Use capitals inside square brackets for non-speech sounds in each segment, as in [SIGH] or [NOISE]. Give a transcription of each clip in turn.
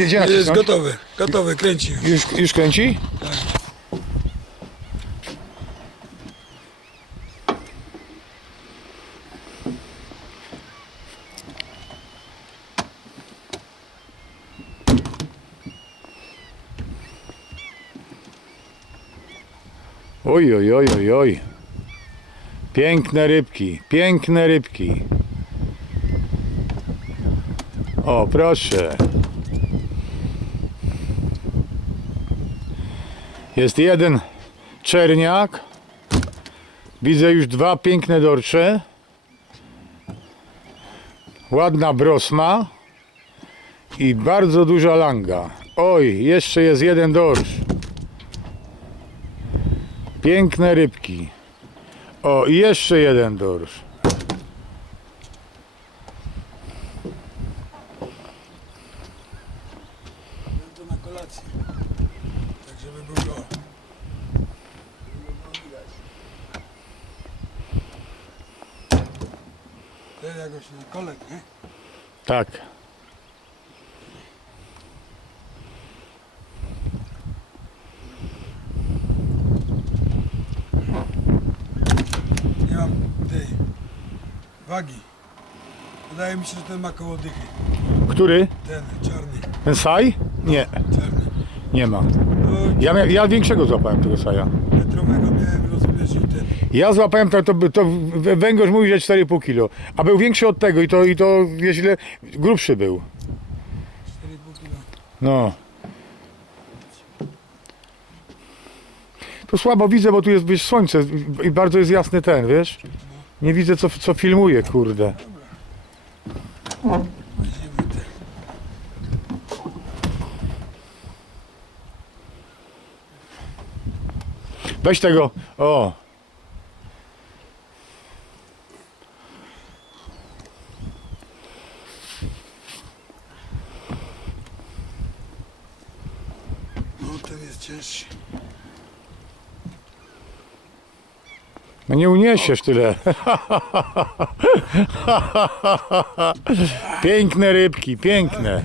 Gdzie, gdzie Jest nacisnąć? gotowy, gotowy, kręci. Już, już kręci? Oj, oj, oj, oj, oj. Piękne rybki, piękne rybki. O, proszę. Jest jeden czerniak. Widzę już dwa piękne dorsze. Ładna brosma. I bardzo duża langa. Oj, jeszcze jest jeden dorsz. Piękne rybki. O, i jeszcze jeden dorsz. Na kolację. Żeby był go. To jest jakoś na kolek, nie? Tak. Nie mam tej wagi. Wydaje mi się, że ten ma koło dychy. Który? Ten czarny, Ten saj? Nie, czarny. nie ma. Ja, ja większego złapałem tego saja. metrowego miałem, rozumiesz, i ten. Ja złapałem to, to, to węgorz mówi, że 4,5 kg, a był większy od tego i to, i to źle, grubszy był. 4,5 kilo. No. Tu słabo widzę, bo tu jest wiesz, słońce i bardzo jest jasny ten, wiesz? Nie widzę co, co filmuje, kurde. Weźmiemy ten. Weź tego, o. No, ten jest cięższy. No nie uniesiesz tyle. [LAUGHS] piękne rybki, piękne.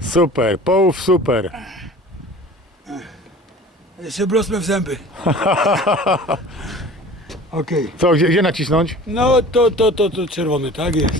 Super, połów super. Jeszcze brosmy w zęby. [LAUGHS] Okej. Co, gdzie, gdzie nacisnąć? No to, to, to, to czerwony, tak jest.